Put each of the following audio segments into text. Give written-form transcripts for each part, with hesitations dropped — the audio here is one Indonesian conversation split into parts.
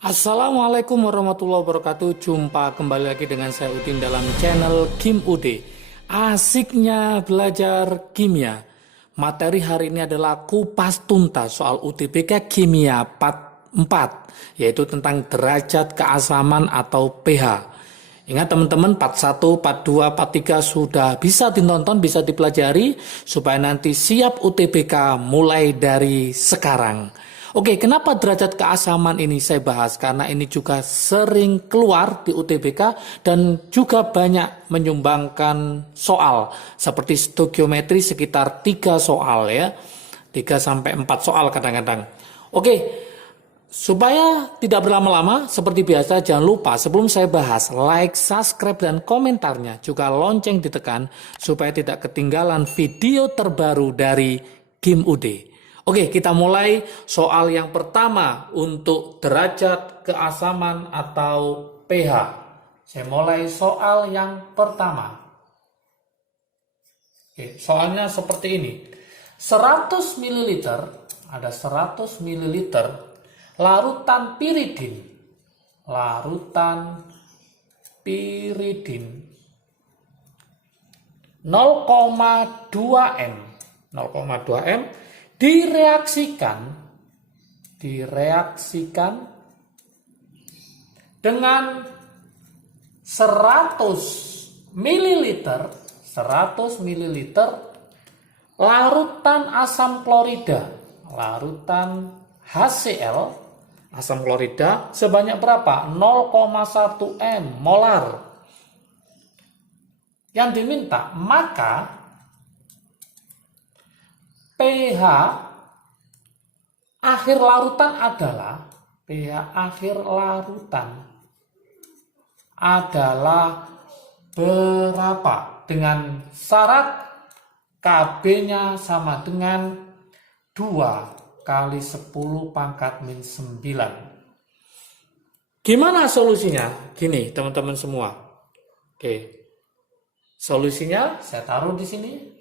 Assalamualaikum warahmatullahi wabarakatuh. Jumpa kembali lagi dengan saya Udin dalam channel Kim UD. Asiknya belajar kimia. Materi hari ini adalah kupas tuntas soal UTBK Kimia Part 4, yaitu tentang derajat keasaman atau pH. Ingat teman-teman, part 1, part 2, part 3 sudah bisa ditonton, bisa dipelajari supaya nanti siap UTBK mulai dari sekarang. Oke, kenapa derajat keasaman ini saya bahas? Karena ini juga sering keluar di UTBK dan juga banyak menyumbangkan soal. Seperti stoikiometri sekitar 3 soal ya. 3 sampai 4 soal kadang-kadang. Oke, supaya tidak berlama-lama, seperti biasa jangan lupa sebelum saya bahas, like, subscribe, dan komentarnya. Juga lonceng ditekan supaya tidak ketinggalan video terbaru dari Kim UD. Oke, kita mulai soal yang pertama untuk derajat keasaman atau pH. Saya mulai soal yang pertama. Oke, soalnya seperti ini. 100 ml, ada 100 ml larutan piridin. Larutan piridin 0,2 m. 0,2 m direaksikan dengan 100 ml larutan asam klorida, larutan HCl, asam klorida sebanyak berapa? 0,1 m molar. Yang diminta, maka pH akhir larutan adalah berapa? Dengan syarat Kb-nya sama dengan 2 kali 10 pangkat min 9. Gimana solusinya? Gini teman-teman semua. Oke. Solusinya saya taruh di sini.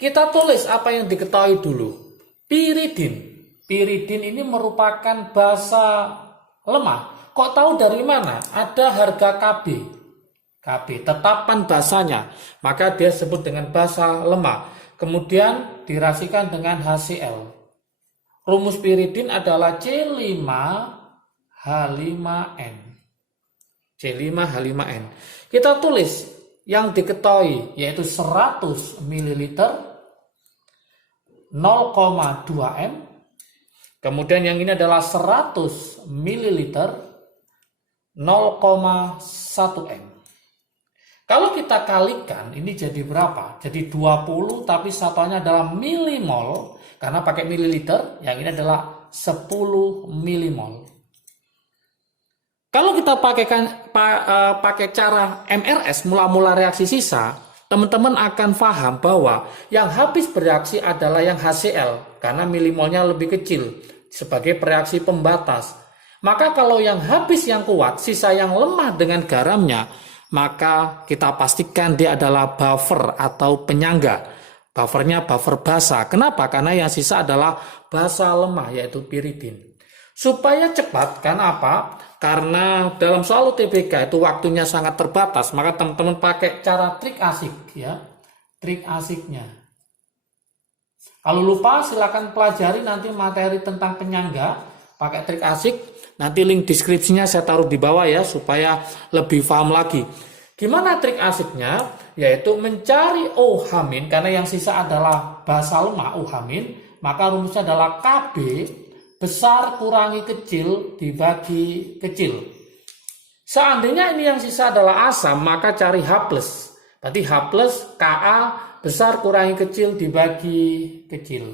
Kita tulis apa yang diketahui dulu. Piridin. Piridin ini merupakan basa lemah. Kok tahu dari mana? Ada harga Kb. Kb, tetapan basanya. Maka dia sebut dengan basa lemah. Kemudian dirasikan dengan HCl. Rumus piridin adalah C5H5N. C5H5N. Kita tulis yang diketahui yaitu 100 ml 0,2 m. Kemudian yang ini adalah 100 ml 0,1 m. Kalau kita kalikan ini jadi berapa? Jadi 20 tapi satuannya adalah milimol karena pakai mililiter, yang ini adalah 10 milimol. Kalau kita pakai cara MRS, mula-mula reaksi sisa, teman-teman akan paham bahwa yang habis bereaksi adalah yang HCl karena milimolnya lebih kecil sebagai reaksi pembatas. Maka kalau yang habis yang kuat, sisa yang lemah dengan garamnya, maka kita pastikan dia adalah buffer atau penyangga. Buffernya buffer basa. Kenapa? Karena yang sisa adalah basa lemah yaitu piridin. Supaya cepat, karena apa? Karena dalam soal UTBK itu waktunya sangat terbatas, maka teman-teman pakai cara trik asik ya. Trik asiknya. Kalau lupa silakan pelajari nanti materi tentang penyangga pakai trik asik. Nanti link deskripsinya saya taruh di bawah ya supaya lebih paham lagi. Gimana trik asiknya? Yaitu mencari OH- karena yang sisa adalah basa lemah OH-, maka rumusnya adalah Kb besar kurangi kecil dibagi kecil. Seandainya ini yang sisa adalah asam, maka cari H+. Berarti H+, Ka besar kurangi kecil dibagi kecil.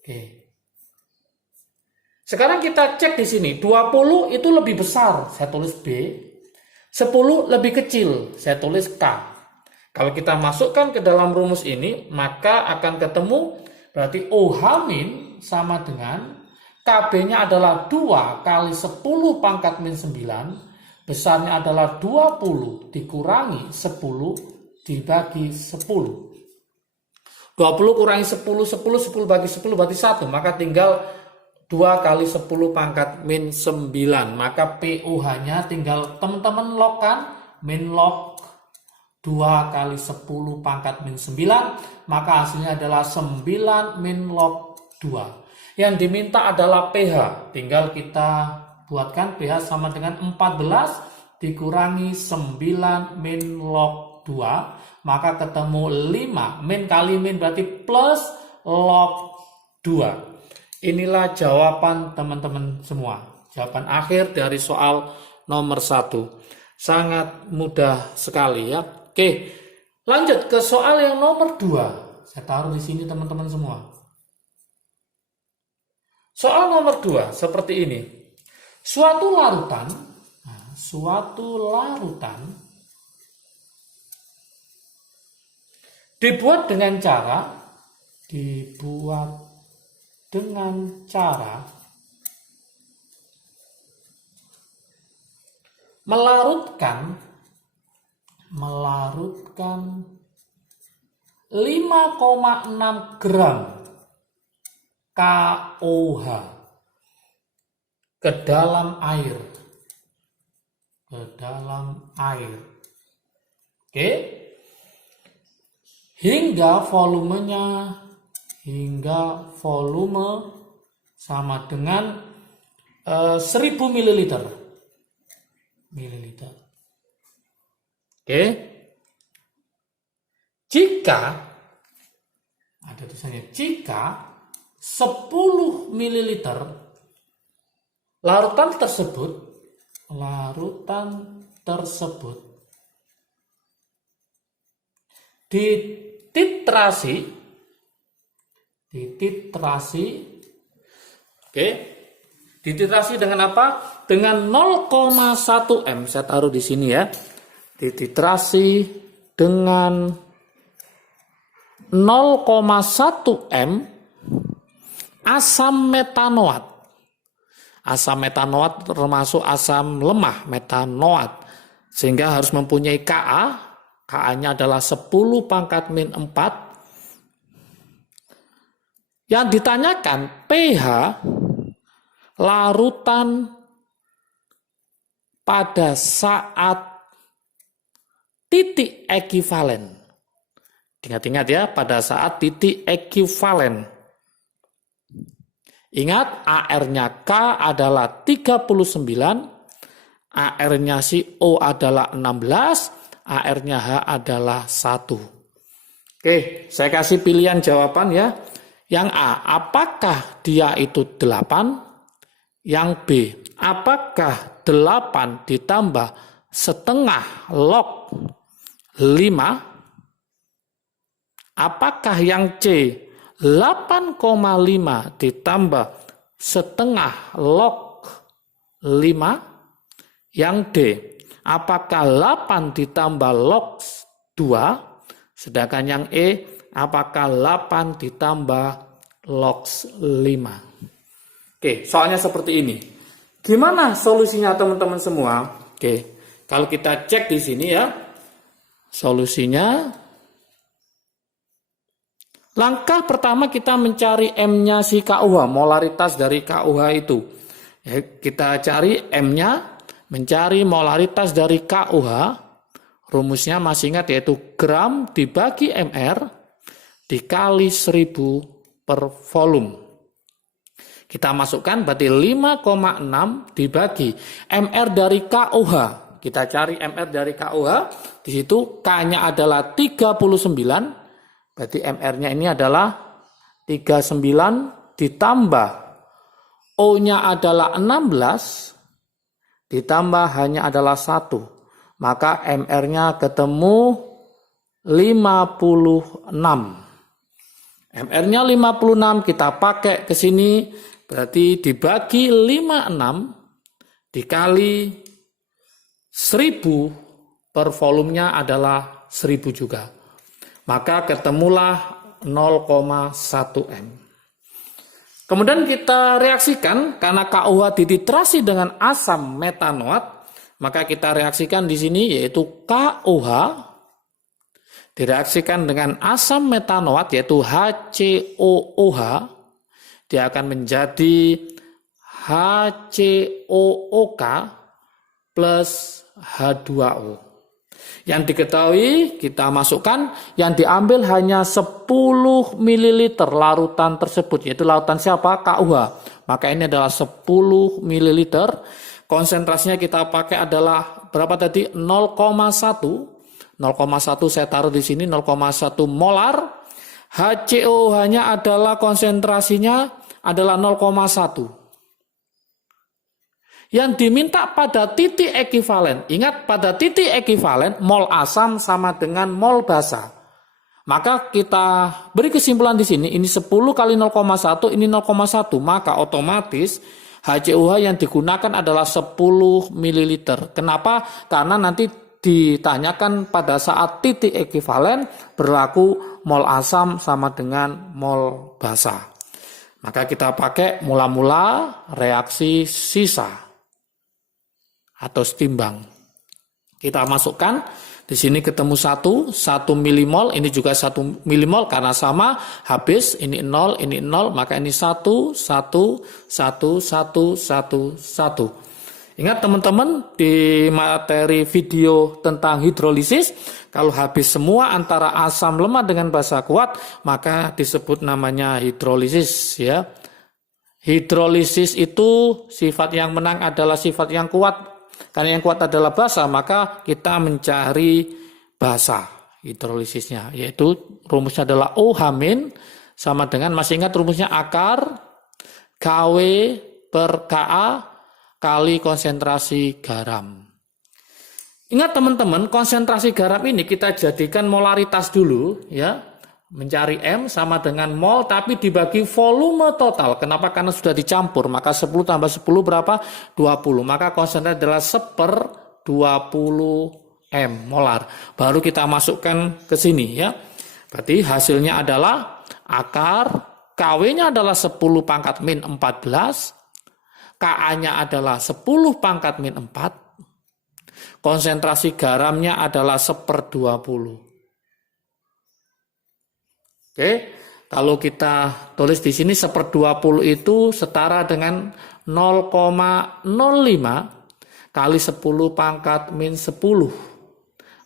Oke. Sekarang kita cek di sini. 20 itu lebih besar, saya tulis B. 10 lebih kecil, saya tulis K. Kalau kita masukkan ke dalam rumus ini, maka akan ketemu berarti OH- sama dengan Kb-nya adalah 2 kali 10 pangkat min 9. Besarnya adalah 20 dikurangi 10 dibagi 10. 20 kurangi 10, 10 bagi 10 berarti 1. Maka tinggal 2 kali 10 pangkat min 9. Maka POH-nya tinggal teman-teman logkan. Min log 2 kali 10 pangkat min 9. Maka hasilnya adalah 9 min log 2. Yang diminta adalah pH. Tinggal kita buatkan pH sama dengan 14 dikurangi 9 min log 2. Maka ketemu 5. Min kali min berarti plus log 2. Inilah jawaban teman-teman semua. Jawaban akhir dari soal nomor 1. Sangat mudah sekali ya. Oke, lanjut ke soal yang nomor 2. Saya taruh di sini teman-teman semua. Soal nomor 2 seperti ini. Suatu larutan dibuat dengan cara melarutkan 5,6 gram KOH ke dalam air. Oke. Hingga volume sama dengan 1000 ml. Oke. Jika ada tulisannya, jika 10 ml larutan tersebut dititrasi, oke, dititrasi dengan apa? Dengan 0,1 M. Saya taruh di sini ya. Dititrasi dengan 0,1 M asam metanoat. Asam metanoat termasuk asam lemah metanoat. Sehingga harus mempunyai Ka. Ka-nya adalah 10 pangkat min 4. Yang ditanyakan pH larutan pada saat titik ekivalen. Ingat-ingat ya, pada saat titik ekivalen. Ingat, AR-nya K adalah 39, AR-nya si O adalah 16, AR-nya H adalah 1. Oke, saya kasih pilihan jawaban ya. Yang A, apakah dia itu 8? Yang B, apakah 8 ditambah setengah log 5? Apakah yang C, 8,5 ditambah setengah log 5? Yang D, apakah 8 ditambah log 2? Sedangkan yang E, apakah 8 ditambah log 5? Oke, soalnya seperti ini. Gimana solusinya teman-teman semua? Oke, kalau kita cek di sini ya, solusinya. Langkah pertama kita mencari M-nya si KUH, molaritas dari KUH itu. Ya, kita cari M-nya, mencari molaritas dari KUH. Rumusnya masih ingat yaitu gram dibagi MR dikali 1000 per volume. Kita masukkan berarti 5,6 dibagi MR dari KUH. Kita cari MR dari KUH. Di situ K-nya adalah 39. Berarti MR-nya ini adalah 39 ditambah O-nya adalah 16 ditambah hanya adalah 1. Maka MR-nya ketemu 56. MR-nya 56 kita pakai ke sini berarti dibagi 56 dikali 1000 per volumenya adalah 1000 juga. Maka ketemulah 0,1 M. Kemudian kita reaksikan karena KUH dititrasi dengan asam metanoat, maka kita reaksikan di sini yaitu KUH direaksikan dengan asam metanoat yaitu HCOOH, dia akan menjadi HCOOK plus H2O. Yang diketahui kita masukkan, yang diambil hanya 10 ml larutan tersebut, yaitu larutan siapa? KUH. Maka ini adalah 10 ml. Konsentrasinya kita pakai adalah berapa tadi? 0,1. 0,1 saya taruh di sini, 0,1 molar. HCOH-nya adalah konsentrasinya adalah 0,1. Yang diminta pada titik ekivalen, ingat pada titik ekivalen mol asam sama dengan mol basa. Maka kita beri kesimpulan di sini, ini 10 kali 0,1, ini 0,1, maka otomatis HCOH yang digunakan adalah 10 ml. Kenapa? Karena nanti ditanyakan pada saat titik ekivalen berlaku mol asam sama dengan mol basa. Maka kita pakai mula-mula reaksi sisa atau setimbang. Kita masukkan di sini ketemu 1 milimol, ini juga 1 milimol karena sama habis, ini 0, maka ini 1, 1, 1, 1, 1, 1. Ingat teman-teman, di materi video tentang hidrolisis, kalau habis semua antara asam lemah dengan basa kuat, maka disebut namanya hidrolisis ya. Hidrolisis itu sifat yang menang adalah sifat yang kuat. Karena yang kuat adalah basa, maka kita mencari basa hidrolisisnya, yaitu rumusnya adalah OH- sama dengan, masih ingat rumusnya akar KW per KA kali konsentrasi garam. Ingat teman-teman, konsentrasi garam ini kita jadikan molaritas dulu ya. Mencari M sama dengan mol tapi dibagi volume total. Kenapa? Karena sudah dicampur. Maka 10 tambah 10 berapa? 20. Maka konsentrasi adalah 1/20 M molar. Baru kita masukkan ke sini ya. Berarti hasilnya adalah akar KW-nya adalah 10 pangkat min 14. KA-nya adalah 10 pangkat min 4. Konsentrasi garamnya adalah 1/20. Oke, kalau kita tulis di sini 1/20 itu setara dengan 0,05 kali 10 pangkat min 10.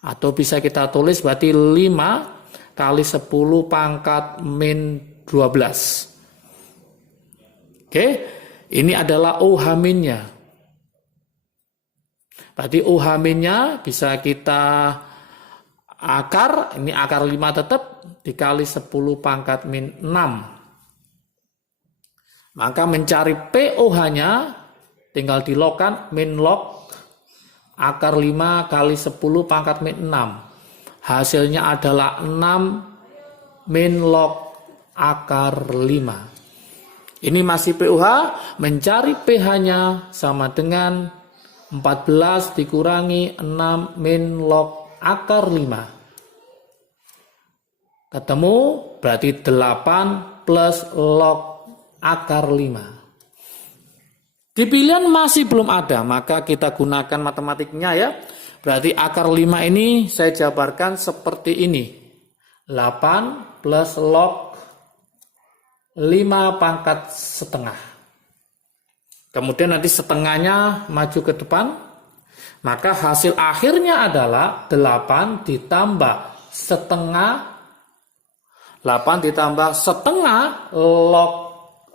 Atau bisa kita tulis berarti 5 kali 10 pangkat min 12. Oke, ini adalah OH-nya. Berarti OH-nya bisa kita akar, ini akar 5 tetap, dikali 10 pangkat min 6. Maka mencari POH-nya tinggal dilogkan min log akar 5 kali 10 pangkat min 6. Hasilnya adalah 6 min log akar 5. Ini masih POH, mencari pH-nya sama dengan 14 dikurangi 6 min log akar 5. Ketemu berarti 8 plus log akar 5. Di pilihan masih belum ada, maka kita gunakan matematiknya ya. Berarti akar 5 ini saya jabarkan seperti ini. 8 plus log 5 pangkat setengah. Kemudian nanti setengahnya maju ke depan. Maka hasil akhirnya adalah 8 ditambah setengah 8 ditambah setengah log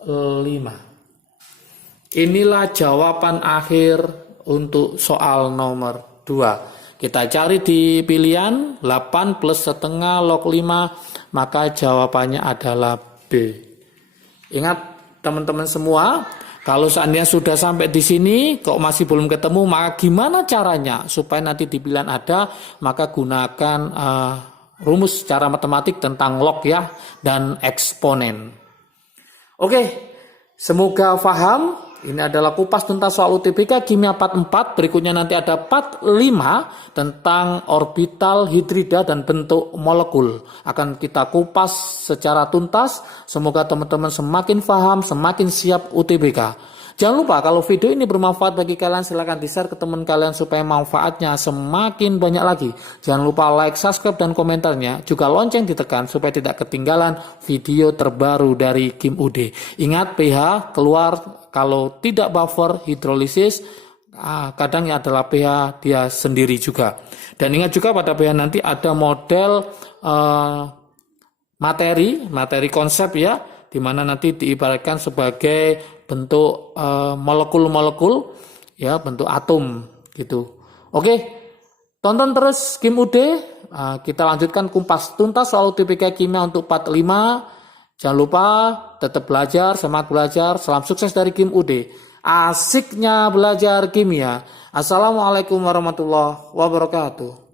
5. Inilah jawaban akhir untuk soal nomor 2. Kita cari di pilihan 8 plus setengah log 5, maka jawabannya adalah B. Ingat teman-teman semua, kalau seandainya sudah sampai di sini kok masih belum ketemu, maka gimana caranya supaya nanti di pilihan ada, maka gunakan rumus secara matematik tentang log ya dan eksponen. Oke, semoga paham. Ini adalah kupas tuntas soal UTBK Kimia Part 4. Berikutnya nanti ada Part 5 tentang orbital hidrida dan bentuk molekul. Akan kita kupas secara tuntas. Semoga teman-teman semakin paham, semakin siap UTBK. Jangan lupa kalau video ini bermanfaat bagi kalian silahkan di-share ke teman kalian supaya manfaatnya semakin banyak lagi. Jangan lupa like, subscribe, dan komentarnya. Juga lonceng ditekan supaya tidak ketinggalan video terbaru dari Kim UD. Ingat pH keluar kalau tidak buffer hidrolisis, kadang adalah pH dia sendiri juga. Dan ingat juga pada pH nanti ada model materi konsep ya, di mana nanti diibaratkan sebagai bentuk molekul-molekul ya, bentuk atom gitu. Oke, tonton terus Kim UD. Kita lanjutkan kupas tuntas soal UTBK kimia untuk part 5. Jangan lupa tetap belajar, semangat belajar. Salam sukses dari Kim UD. Asiknya belajar kimia. Assalamualaikum warahmatullahi wabarakatuh.